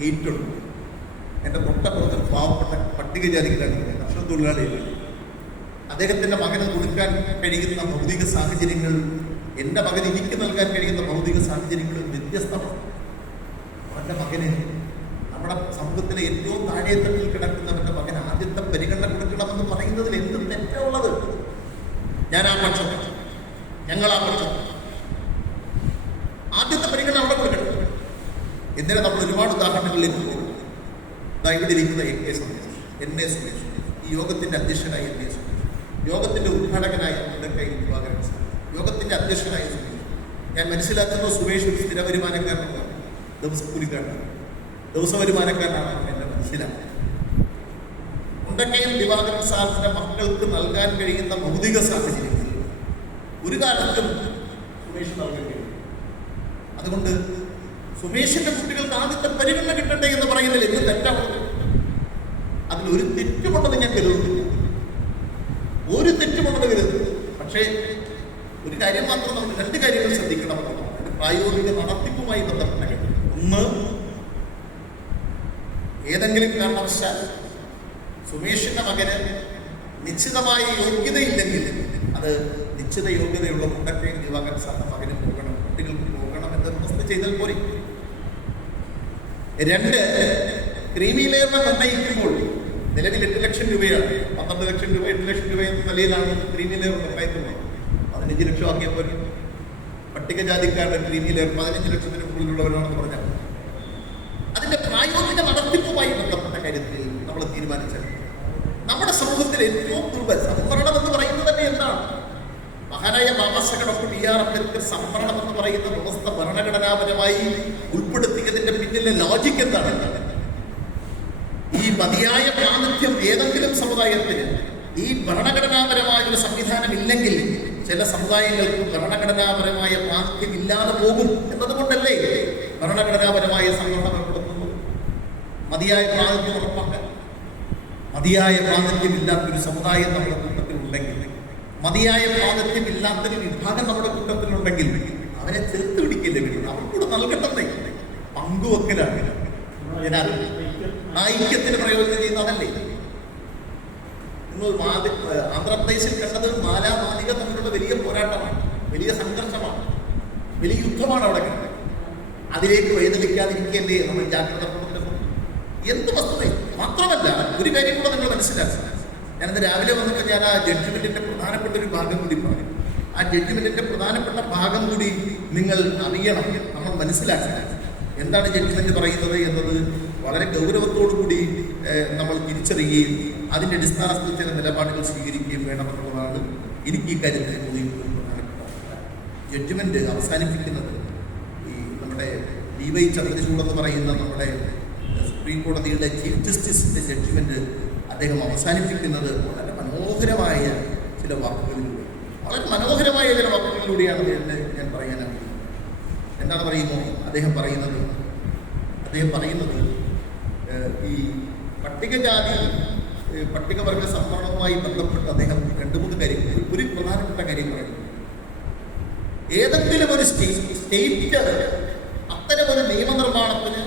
ഗേറ്റുണ്ട്. എൻ്റെ തൊട്ടപ്പുറത്ത് പാവപ്പെട്ട പട്ടികജാതിക്കാരൻ കർഷക തൊഴിലാളിയാണ്. അദ്ദേഹത്തിൻ്റെ മകന് കൊടുക്കാൻ കഴിയുന്ന ഭൗതിക സാഹചര്യങ്ങൾ എൻ്റെ മകന് എനിക്ക് നൽകാൻ കഴിയുന്ന ഭൗതിക സാഹചര്യങ്ങളും വ്യത്യസ്തമാണ്. അവൻ്റെ മകന് നമ്മുടെ സമൂഹത്തിലെ ഏറ്റവും താഴെത്തട്ടിൽ കിടക്കുന്നവൻ്റെ മകൻ ആദ്യത്തെ പരിഗണന കൊടുക്കണമെന്ന് പറയുന്നതിൽ എന്ത് തെറ്റുള്ളത്? ഞാൻ ആ പക്ഷം, ഞങ്ങൾ ആ പക്ഷം, ആദ്യത്തെ പരിഗണന അവിടെ കൊടുക്കണം. എന്തിനാ നമ്മൾ ഒരുപാട് ഉദാഹരണങ്ങളിലേക്ക് പോകും. ഇവിടെ ഇരിക്കുന്ന എന്നെ സുരേഷ്, ഈ യോഗത്തിൻ്റെ അധ്യക്ഷനായ എന്നെ സുരേഷ്, യോഗത്തിൻ്റെ ഉദ്ഘാടകനായ മുണ്ടക്കൈ ദിവാകരൻ സാർ, യോഗത്തിൻ്റെ അധ്യക്ഷനായ സുരേഷ്. ഞാൻ മനസ്സിലാക്കുന്ന സുരേഷ് ഒരു സ്ഥിര വരുമാനക്കാരനാണ്, ദിവസക്കൂലിക്കാരനാണ്, ദിവസ വരുമാനക്കാരനാണ് എൻ്റെ മനസ്സിലാക്കുന്നത്. മുണ്ടക്കൈ ദിവാകരൻ സാറിൻ്റെ മക്കൾക്ക് നൽകാൻ കഴിയുന്ന ഭൗതിക സാഹചര്യത്തിൽ ഒരു കാലത്തും സുരേഷ് നൽകാൻ കഴിയും. അതുകൊണ്ട് സുമേഷിന്റെ കുട്ടികൾക്ക് ആദ്യത്തെ പരിഗണന കിട്ടട്ടെ എന്ന് പറയുന്നതിൽ എന്ത് തെറ്റാണ്? അതിലൊരു തെറ്റുമുണ്ടെന്ന് ഞാൻ കരുതുന്നില്ല, ഒരു തെറ്റുമുണ്ടെന്ന് കരുതുന്നു. പക്ഷേ ഒരു കാര്യം മാത്രം, നമ്മൾ രണ്ട് കാര്യങ്ങൾ ശ്രദ്ധിക്കണമെന്നുള്ളതാണ് പ്രായോഗിക നടത്തിപ്പുമായി ബന്ധപ്പെട്ട കാര്യം. ഒന്ന്, ഏതെങ്കിലും കാരണവശാൽ സുമേഷിന്റെ മകന് നിശ്ചിതമായ യോഗ്യതയില്ലെങ്കിൽ അത് നിശ്ചിത യോഗ്യതയുള്ള മുണ്ടക്കൈ ദിവാകരൻ സാറിന്റെ മകന് പോകണം, കുട്ടികൾക്ക് പോകണം എന്ന് വ്യവസ്ഥ ചെയ്താൽ പോരെ. രണ്ട്, ക്രീമി ലെയറിനെ നിർണ്ണയിക്കുമ്പോൾ നിലവിൽ 8 ലക്ഷം രൂപയാണ്, 12 ലക്ഷം രൂപ 8 ലക്ഷം രൂപ എന്ന നിലയിലാണ് ക്രീമി ലെയർ നിർണ്ണയിക്കുന്നത്. 15 ലക്ഷം ആക്കിയപ്പോൾ പട്ടികജാതിക്കാരുടെ ക്രീമി ലെയർ 15 ലക്ഷത്തിന് മുകളിലുള്ളവരാണെന്ന് പറഞ്ഞാൽ അതിന്റെ പ്രായോഗിക നടത്തിപ്പുമായി ബന്ധപ്പെട്ട കാര്യത്തിൽ നമ്മൾ തീരുമാനിച്ചത് നമ്മുടെ സമൂഹത്തിൽ ഏറ്റവും ദുർബല സംവരണം എന്ന് പറയുന്നത് തന്നെ എന്താണ്? മഹാനായ ബാബാസാഹേബ് ഡോക്ടർ ബി.ആർ. അംബേദ്കർ സംവരണം എന്ന് പറയുന്ന വ്യവസ്ഥ ഭരണഘടനാപരമായി ഉൾപ്പെടുത്തിയതിന്റെ പിന്നിലെ ലോജിക്ക് എന്താണ്? ഈ മതിയായ പ്രാതിനിധ്യം ഏതെങ്കിലും സമുദായത്തിന് ഈ ഭരണഘടനാപരമായ ഒരു സംവിധാനം ഇല്ലെങ്കിൽ ചില സമുദായങ്ങൾക്ക് ഭരണഘടനാപരമായ പ്രാതിനിധ്യം ഇല്ലാതെ പോകും എന്നതുകൊണ്ടല്ലേ ഭരണഘടനാപരമായ സംവരണം ഏർപ്പെടുത്തുന്നത്? മതിയായ പ്രാതിനിധ്യം ഉറപ്പാക്കാൻ. മതിയായ പ്രാതിനിധ്യം ഇല്ലാത്തൊരു സമുദായം നമ്മുടെ കൂട്ടത്തിലുണ്ടെങ്കിൽ, മതിയായ പ്രാതിനിധ്യം ഇല്ലാത്തൊരു വിഭാഗം നമ്മുടെ കൂട്ടത്തിലുണ്ടെങ്കിൽ അവരെ ചേർത്ത് പിടിക്കില്ലേ വേണ്ടി, അവർക്കൂടെ നൽകട്ടെ. പങ്കുവെക്കലാണ് ഐക്യത്തിന് പ്രയോജനം ചെയ്യുന്നതല്ലേ? നിങ്ങൾ ആന്ധ്രാപ്രദേശിൽ കണ്ടത് മാലാമാലിക തമ്മിലുള്ള വലിയ പോരാട്ടമാണ്, വലിയ സംഘർഷമാണ്, വലിയ യുദ്ധമാണ് അവിടെ കണ്ടത്. അതിലേക്ക് വഴിതെളിക്കാതിരിക്കല്ലേ നമ്മൾ ജാഗ്രത പുലർത്തുന്നത്? എന്ത് വസ്തുത? മാത്രമല്ല ഒരു കാര്യം കൂടെ നിങ്ങൾ മനസ്സിലാക്കുക. ഞാനിന്ന് രാവിലെ വന്നപ്പോൾ ഞാൻ ആ ജഡ്ജ്മെന്റിന്റെ പ്രധാനപ്പെട്ട ഒരു ഭാഗം കൂടി പറഞ്ഞു. ആ ജഡ്ജ്മെന്റിന്റെ പ്രധാനപ്പെട്ട ഭാഗം കൂടി നിങ്ങൾ അറിയണം, നമ്മൾ മനസ്സിലാക്കണം. എന്താണ് ജഡ്ജ്മെന്റ് പറയുന്നത് എന്നത് വളരെ ഗൗരവത്തോടു കൂടി നമ്മൾ തിരിച്ചറിയുകയും അതിൻ്റെ അടിസ്ഥാനത്തിൽ ചില നിലപാടുകൾ സ്വീകരിക്കുകയും വേണമെന്നുള്ളതാണ് എനിക്ക് ഈ കാര്യത്തിൽ തോന്നിയിട്ടുള്ള പ്രധാനപ്പെട്ട. ജഡ്ജ്മെന്റ് അവസാനിപ്പിക്കുന്നത് ഈ നമ്മുടെ DY ചന്ദ്രചൂഡ് എന്ന് പറയുന്ന നമ്മുടെ സുപ്രീം കോടതിയുടെ ചീഫ് ജസ്റ്റിസിന്റെ ജഡ്ജ്മെന്റ് അദ്ദേഹം അവസാനിപ്പിക്കുന്നത് വളരെ മനോഹരമായ ചില വാക്കുകളിലൂടെ, വളരെ മനോഹരമായ ചില വാക്കുകളിലൂടെയാണ് ഞാൻ പറയാനാണ്. എന്താണ് പറയുന്നത്? അദ്ദേഹം പറയുന്നത് ഈ പട്ടികവർഗ സംവരണവുമായി ബന്ധപ്പെട്ട് അദ്ദേഹം 2-3 കാര്യങ്ങൾ, ഒരു പ്രധാനപ്പെട്ട കാര്യം പറയുന്നു. ഏതെങ്കിലും ഒരു സ്റ്റേറ്റ് അത്തരമൊരു നിയമനിർമ്മാണത്തിന്,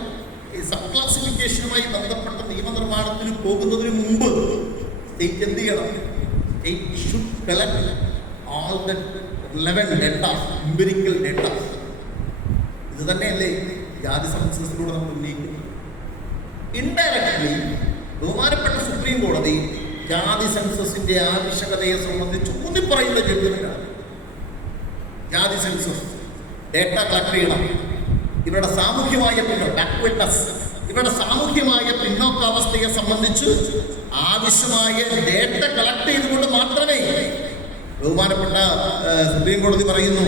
സബ് ക്ലാസിഫിക്കേഷനുമായി ബന്ധപ്പെട്ട നിയമനിർമ്മാണത്തിന് പോകുന്നതിന് മുമ്പ് സ്റ്റേറ്റ് എന്ത് ചെയ്യണം? State should collect all the relevant data, empirical data. ഇത് തന്നെയല്ലേ ജാതി സെൻസസിലൂടെ നമ്മൾ ഉന്നയിക്കുന്നത്? ഇൻഡയറക്ട്ലി ബഹുമാനപ്പെട്ട സുപ്രീം കോടതി ജാതി സെൻസസിന്റെ ആവശ്യകതയെ സംബന്ധിച്ച് ഊന്നിപ്പറയുന്ന ജഡ്ജ്മെന്റാണ്. ജാതി സെൻസസ് ഡേറ്റ കളക്ട് ചെയ്യണം, ഇവരുടെ സാമൂഹ്യമായ ബാക്ക്വേർഡ്നെസ്, ഇവരുടെ സാമൂഹ്യമായ പിന്നോക്കാവസ്ഥയെ സംബന്ധിച്ച് ആവശ്യമായ ഡേറ്റ കളക്ട് ചെയ്തുകൊണ്ട് മാത്രമേ, ബഹുമാനപ്പെട്ട സുപ്രീം കോടതി പറയുന്നു,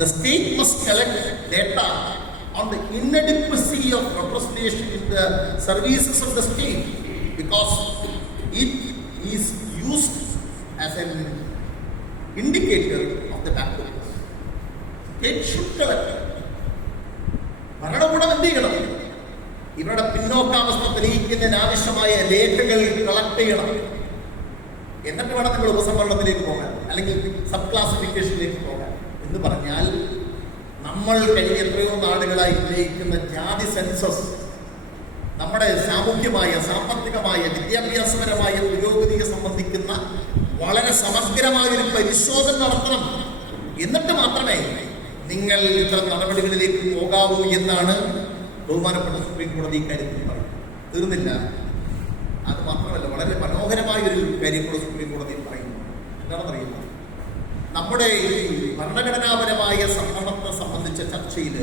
the state must collect data on the inadequacy of representation in the services of the state because it is used as an indicator of the backwardness. State should collect. ഭരണകൂടം എന്ത് ചെയ്യണം? ഇവരുടെ പിന്നോക്കാവസ്ഥ തെളിയിക്കുന്നതിന് ആവശ്യമായ രേഖകൾ കളക്ട് ചെയ്യണം. എന്നിട്ട് വേണം നിങ്ങൾ ഉപസംവരണത്തിലേക്ക് പോകാൻ, അല്ലെങ്കിൽ സബ് ക്ലാസിഫിക്കേഷനിലേക്ക് പോകാൻ. എന്ന് പറഞ്ഞാൽ നമ്മൾ കഴിഞ്ഞ എത്രയോ നാളുകളായി ഉന്നയിക്കുന്ന ജാതി സെൻസസ് നമ്മുടെ സാമൂഹ്യമായ, സാമ്പത്തികമായ, വിദ്യാഭ്യാസപരമായ പുരോഗതിയെ സംബന്ധിക്കുന്ന വളരെ സമഗ്രമായ ഒരു പരിശോധന നടത്തണം. എന്നിട്ട് മാത്രമേ നിങ്ങൾ ഇത്തരം നടപടികളിലേക്ക് പോകാവൂ എന്നാണ് ബഹുമാനപ്പെട്ട സുപ്രീം കോടതി ഇക്കാര്യത്തിൽ പറയുന്നത്. തീർന്നില്ല. അത് മാത്രമല്ല, വളരെ മനോഹരമായ ഒരു കാര്യം കൂടെ സുപ്രീം കോടതി പറയുന്നു. എന്താണെന്നറിയുന്നത്, നമ്മുടെ ഈ ഭരണഘടനാപരമായ സംരംഭത്തെ സംബന്ധിച്ച ചർച്ചയിൽ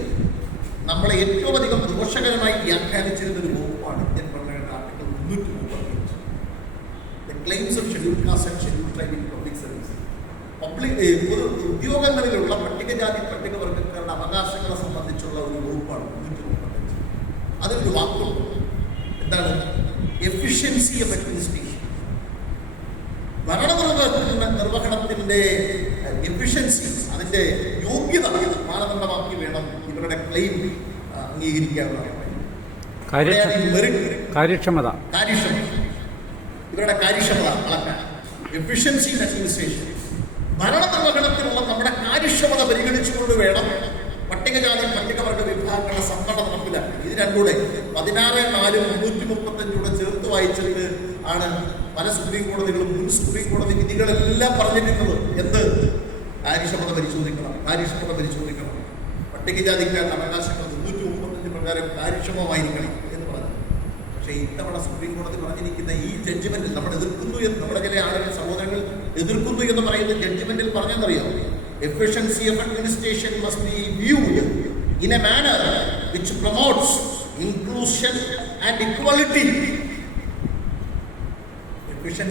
നമ്മളെ ഏറ്റവും അധികം ദോഷകരമായി വ്യാഖ്യാനിച്ചിരുന്ന ഒരു വകുപ്പാണ് ഇന്ത്യൻ ഭരണഘടന article 335. The claims of scheduled caste and scheduled tribe in public service. പൊതു ഉദ്യോഗങ്ങളിലുള്ള പട്ടികജാതി പട്ടികവർഗക്കാരുടെ അവകാശങ്ങളെ സംബന്ധിച്ചുള്ള ഒരു വകുപ്പാണ് 335. അതിലൊരു വാക്കുണ്ട്. എന്താണ്? Efficiency of administration. നിർവഹണത്തിന്റെ എഫിഷ്യൻസി, അതിന്റെ യോഗ്യത മാനദണ്ഡമാക്കി വേണം ഇവരുടെ ക്ലെയിം അംഗീകരിക്കാവുന്ന കാര്യക്ഷമത, ഇവരുടെ കാര്യക്ഷമത അളക്കാൻ. എഫിഷ്യൻസി ഇൻ അഡ്മിനിസ്ട്രേഷൻ, ഭരണനിർവഹണത്തിലുള്ള നമ്മുടെ കാര്യക്ഷമത പരിഗണിച്ചുകൊണ്ട് വേണം പട്ടികജാതി പട്ടികവർഗ വിഭാഗങ്ങളുടെ സംവരണം നടപ്പിലാക്കുക. ഇത് രണ്ടുകൂടെ 16(4)(335) ചേർത്ത് വായിച്ചിട്ട് ആണ് പല സുപ്രീം കോടതികളും മുൻ സുപ്രീം കോടതി വിധികളെല്ലാം പറഞ്ഞിരിക്കുന്നത്. എന്ത്? കാര്യക്ഷമത പരിശോധിക്കണം. പട്ടികജാതിക്കാരുടെ അവകാശങ്ങൾ 335 പ്രകാരം കാര്യക്ഷമമായിരിക്കണം എന്ന് പറഞ്ഞു. പക്ഷേ ഇത്തവണ സുപ്രീം കോടതി പറഞ്ഞിരിക്കുന്ന ഈ ജഡ്ജ്മെന്റിൽ നമ്മൾ എതിർക്കുന്നു എന്ന്, നമ്മുടെ ചില ആളുകൾ സഹോദരങ്ങൾ എതിർക്കുന്നു എന്ന് പറയുന്ന ജഡ്ജ്മെന്റിൽ പറഞ്ഞെന്നറിയാം, efficiency of administration must be viewed in a manner which promotes inclusion and equality. Efficiency